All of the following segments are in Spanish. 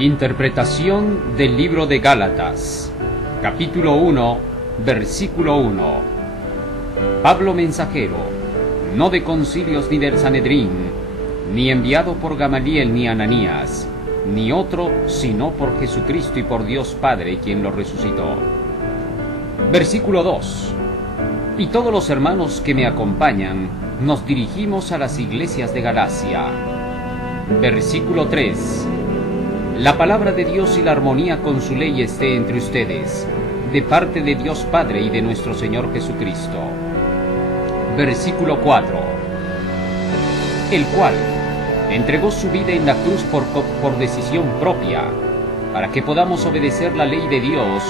Interpretación del libro de Gálatas, capítulo 1, versículo 1. Pablo mensajero, no de concilios ni del Sanedrín, ni enviado por Gamaliel ni Ananías, ni otro, sino por Jesucristo y por Dios Padre, quien lo resucitó. Versículo 2. Y todos los hermanos que me acompañan, nos dirigimos a las iglesias de Galacia. Versículo 3. La palabra de Dios y la armonía con su ley esté entre ustedes, de parte de Dios Padre y de nuestro Señor Jesucristo. Versículo 4. El cual entregó su vida en la cruz por decisión propia, para que podamos obedecer la ley de Dios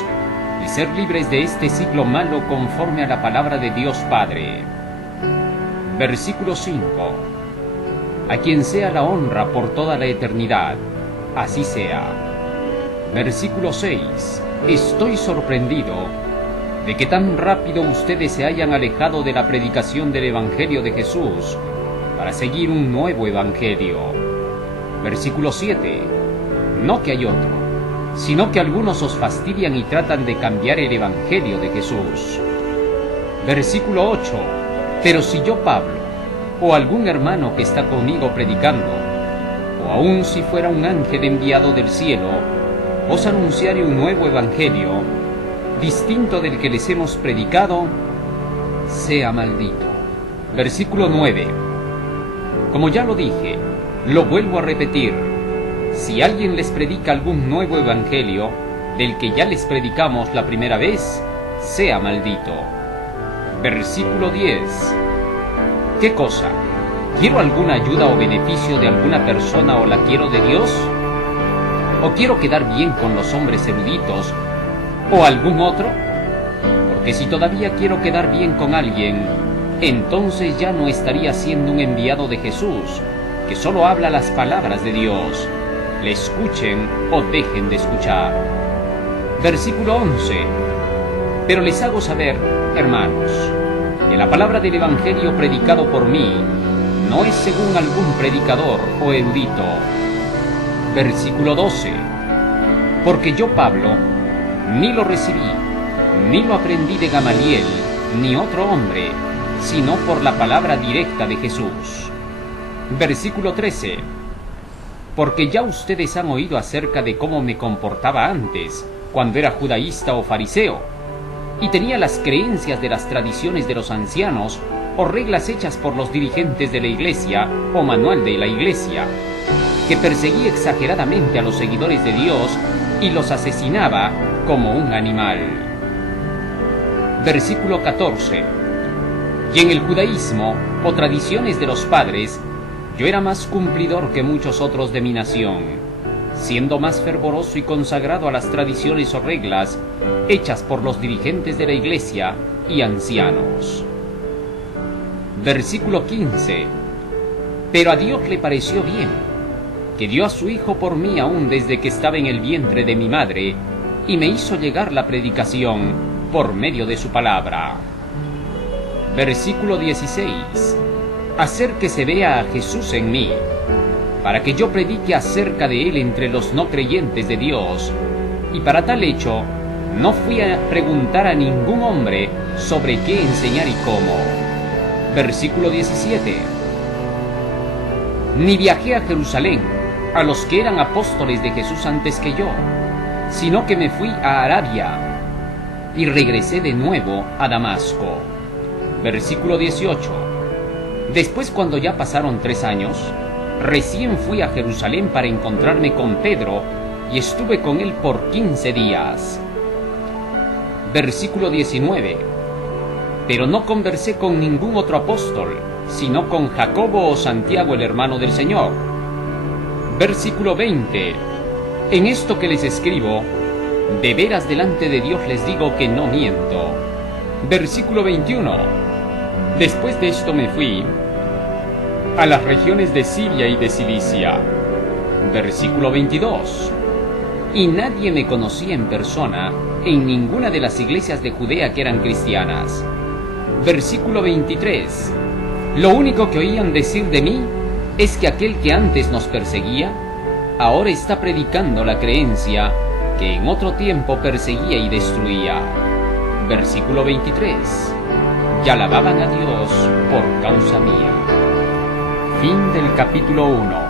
y ser libres de este siglo malo conforme a la palabra de Dios Padre. Versículo 5. A quien sea la honra por toda la eternidad, así sea. Versículo 6. Estoy sorprendido de que tan rápido ustedes se hayan alejado de la predicación del Evangelio de Jesús para seguir un nuevo Evangelio. Versículo 7. No que hay otro, sino que algunos os fastidian y tratan de cambiar el Evangelio de Jesús. Versículo 8. Pero si yo, Pablo, o algún hermano que está conmigo predicando, o aun si fuera un ángel enviado del cielo, os anunciaré un nuevo evangelio, distinto del que les hemos predicado, sea maldito. Versículo 9. Como ya lo dije, lo vuelvo a repetir, si alguien les predica algún nuevo evangelio, del que ya les predicamos la primera vez, sea maldito. Versículo 10. ¿Qué cosa? ¿Quiero alguna ayuda o beneficio de alguna persona o la quiero de Dios? ¿O quiero quedar bien con los hombres eruditos o algún otro? Porque si todavía quiero quedar bien con alguien, entonces ya no estaría siendo un enviado de Jesús, que solo habla las palabras de Dios, le escuchen o dejen de escuchar. Versículo 11. Pero les hago saber, hermanos, que la palabra del Evangelio predicado por mí no es según algún predicador o erudito. Versículo 12. Porque yo, Pablo, ni lo recibí, ni lo aprendí de Gamaliel, ni otro hombre, sino por la palabra directa de Jesús. Versículo 13. Porque ya ustedes han oído acerca de cómo me comportaba antes, cuando era judaísta o fariseo, y tenía las creencias de las tradiciones de los ancianos, o reglas hechas por los dirigentes de la iglesia, o manual de la iglesia, que perseguía exageradamente a los seguidores de Dios y los asesinaba como un animal. Versículo 14. Y en el judaísmo, o tradiciones de los padres, yo era más cumplidor que muchos otros de mi nación, siendo más fervoroso y consagrado a las tradiciones o reglas hechas por los dirigentes de la iglesia y ancianos. Versículo 15. Pero a Dios le pareció bien, que dio a su Hijo por mí aún desde que estaba en el vientre de mi madre, y me hizo llegar la predicación por medio de su palabra. Versículo 16. Hacer que se vea a Jesús en mí, para que yo predique acerca de él entre los no creyentes de Dios, y para tal hecho no fui a preguntar a ningún hombre sobre qué enseñar y cómo. Versículo 17. Ni viajé a Jerusalén, a los que eran apóstoles de Jesús antes que yo, sino que me fui a Arabia, y regresé de nuevo a Damasco. Versículo 18. Después, cuando ya pasaron 3 años, recién fui a Jerusalén para encontrarme con Pedro, y estuve con él por 15 días. Versículo 19. Pero no conversé con ningún otro apóstol, sino con Jacobo o Santiago, el hermano del Señor. Versículo 20. En esto que les escribo, de veras delante de Dios les digo que no miento. Versículo 21. Después de esto me fui a las regiones de Siria y de Cilicia. Versículo 22. Y nadie me conocía en persona en ninguna de las iglesias de Judea que eran cristianas. Versículo 23. Lo único que oían decir de mí es que aquel que antes nos perseguía ahora está predicando la creencia que en otro tiempo perseguía y destruía. Versículo 23. Y alababan a Dios por causa mía. Fin del capítulo 1.